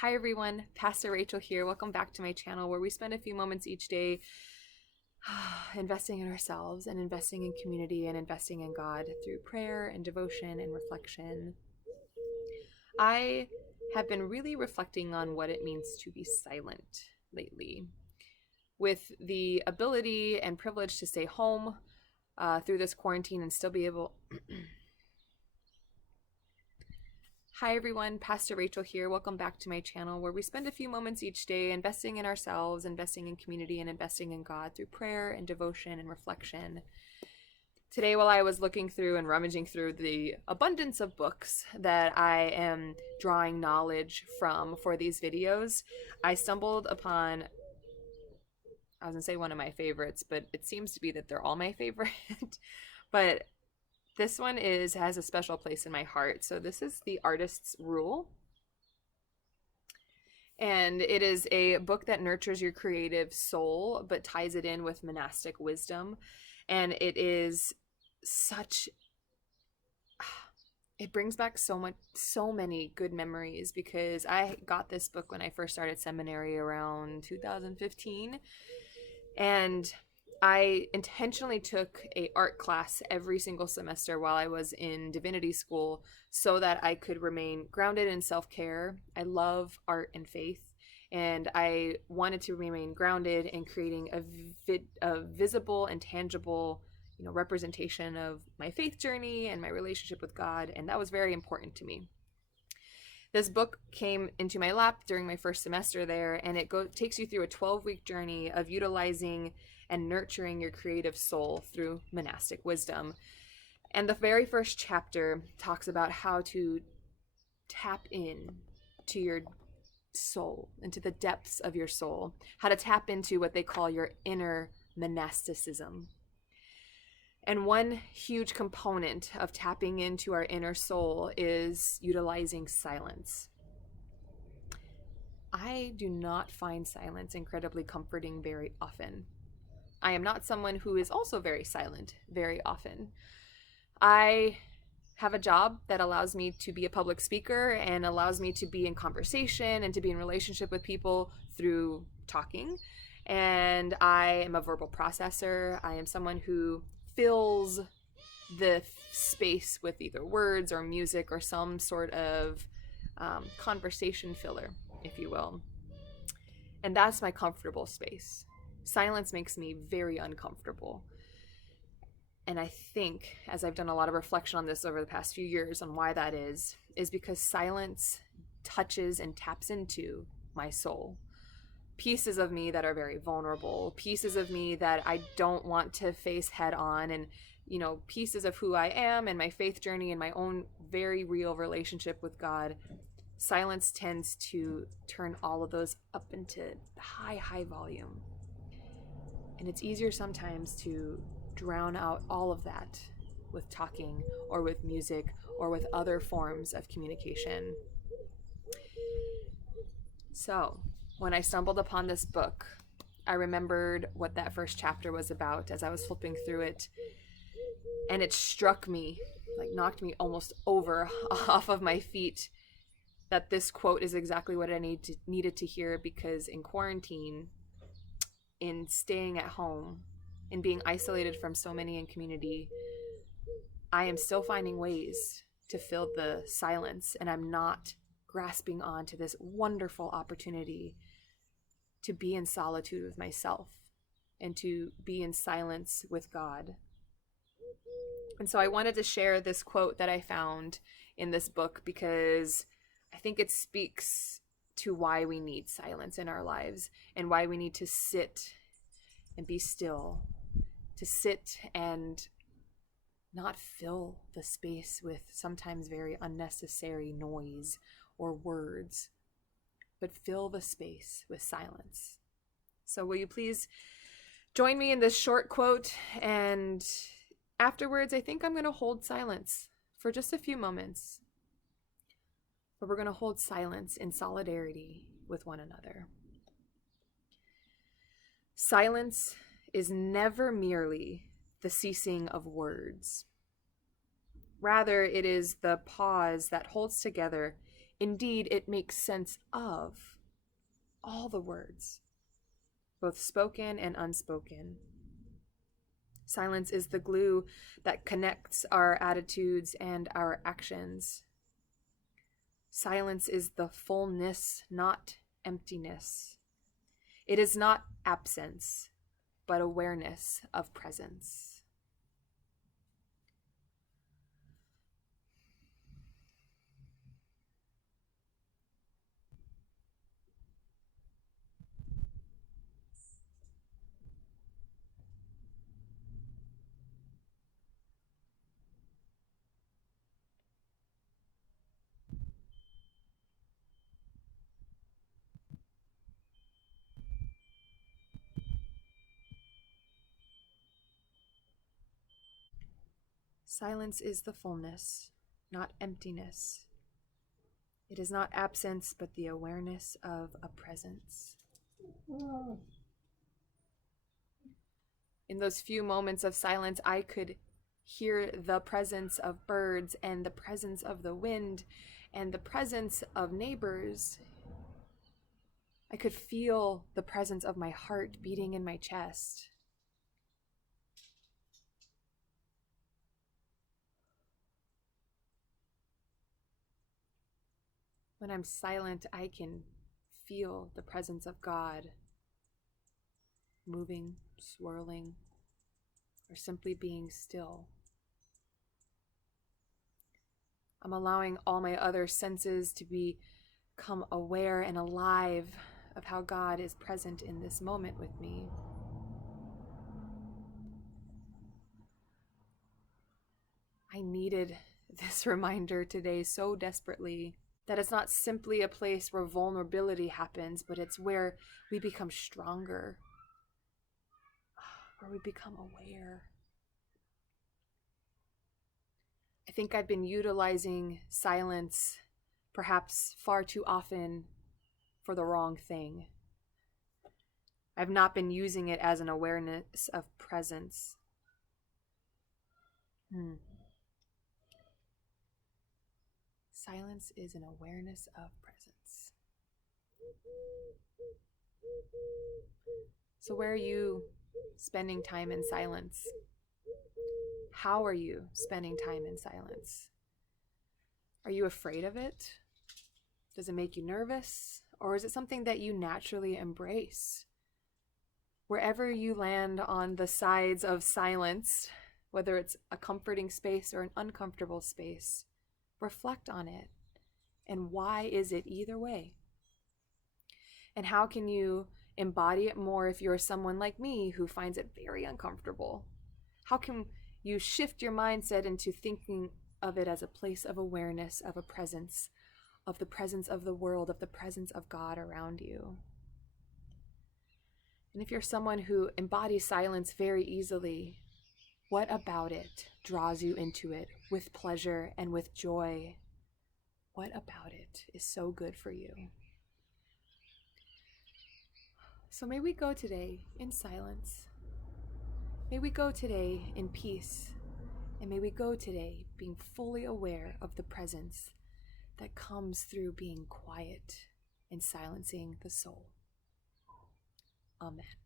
Hi everyone, Pastor Rachel here. Welcome back to my channel where we spend a few moments each day investing in ourselves and investing in community and investing in God through prayer and devotion and reflection. I have been really reflecting on what it means to be silent lately. With the ability and privilege to stay home through this quarantine and still be able... Hi everyone, Pastor Rachel here. Welcome back to my channel where we spend a few moments each day investing in ourselves, investing in community, and investing in God through prayer and devotion and reflection. Today, while I was looking through and rummaging through the abundance of books that I am drawing knowledge from for these videos, I stumbled upon, I was going to say one of my favorites, but it seems to be that they're all my favorite. But this one has a special place in my heart. So this is The Artist's Rule. And it is a book that nurtures your creative soul, but ties it in with monastic wisdom. And it is it brings back so many good memories, because I got this book when I first started seminary around 2015. And I intentionally took an art class every single semester while I was in divinity school so that I could remain grounded in self-care. I love art and faith, and I wanted to remain grounded in creating a visible and tangible, representation of my faith journey and my relationship with God, and that was very important to me. This book came into my lap during my first semester there, and it takes you through a 12-week journey of utilizing and nurturing your creative soul through monastic wisdom. And the very first chapter talks about how to tap in to your soul, into the depths of your soul, how to tap into what they call your inner monasticism. And one huge component of tapping into our inner soul is utilizing silence. I do not find silence incredibly comforting very often. I am not someone who is also very silent very often. I have a job that allows me to be a public speaker and allows me to be in conversation and to be in relationship with people through talking. And I am a verbal processor. I am someone who fills the space with either words or music or some sort of conversation filler, if you will. And that's my comfortable space. Silence makes me very uncomfortable. And I think, as I've done a lot of reflection on this over the past few years on why that is because silence touches and taps into my soul. Pieces of me that are very vulnerable, pieces of me that I don't want to face head on, and pieces of who I am and my faith journey and my own very real relationship with God. Silence tends to turn all of those up into high volume. And it's easier sometimes to drown out all of that with talking or with music or with other forms of communication. So when I stumbled upon this book, I remembered what that first chapter was about as I was flipping through it. And it struck me, knocked me almost over off of my feet, that this quote is exactly what I needed to hear, because in quarantine, in staying at home, in being isolated from so many in community, I am still finding ways to fill the silence, and I'm not grasping on to this wonderful opportunity to be in solitude with myself and to be in silence with God. And so I wanted to share this quote that I found in this book, because I think it speaks to why we need silence in our lives and why we need to sit and be still, to sit and not fill the space with sometimes very unnecessary noise or words, but fill the space with silence. So will you please join me in this short quote? And afterwards, I think I'm going to hold silence for just a few moments. But we're going to hold silence in solidarity with one another. Silence is never merely the ceasing of words. Rather, it is the pause that holds together Indeed, it makes sense of all the words, both spoken and unspoken. Silence is the glue that connects our attitudes and our actions. Silence is the fullness, not emptiness. It is not absence, but awareness of presence. Silence is the fullness, not emptiness. It is not absence, but the awareness of a presence. In those few moments of silence, I could hear the presence of birds and the presence of the wind and the presence of neighbors. I could feel the presence of my heart beating in my chest. When I'm silent, I can feel the presence of God moving, swirling, or simply being still. I'm allowing all my other senses to become aware and alive of how God is present in this moment with me. I needed this reminder today so desperately that it's not simply a place where vulnerability happens, but it's where we become stronger, where we become aware. I think I've been utilizing silence perhaps far too often for the wrong thing. I've not been using it as an awareness of presence. Silence is an awareness of presence. So where are you spending time in silence? How are you spending time in silence? Are you afraid of it? Does it make you nervous? Or is it something that you naturally embrace? Wherever you land on the sides of silence, whether it's a comforting space or an uncomfortable space, reflect on it. And why is it either way? And how can you embody it more if you're someone like me who finds it very uncomfortable? How can you shift your mindset into thinking of it as a place of awareness, of a presence, of the presence of the world, of the presence of God around you? And if you're someone who embodies silence very easily, what about it draws you into it with pleasure and with joy? What about it is so good for you? So may we go today in silence. May we go today in peace. And may we go today being fully aware of the presence that comes through being quiet and silencing the soul. Amen.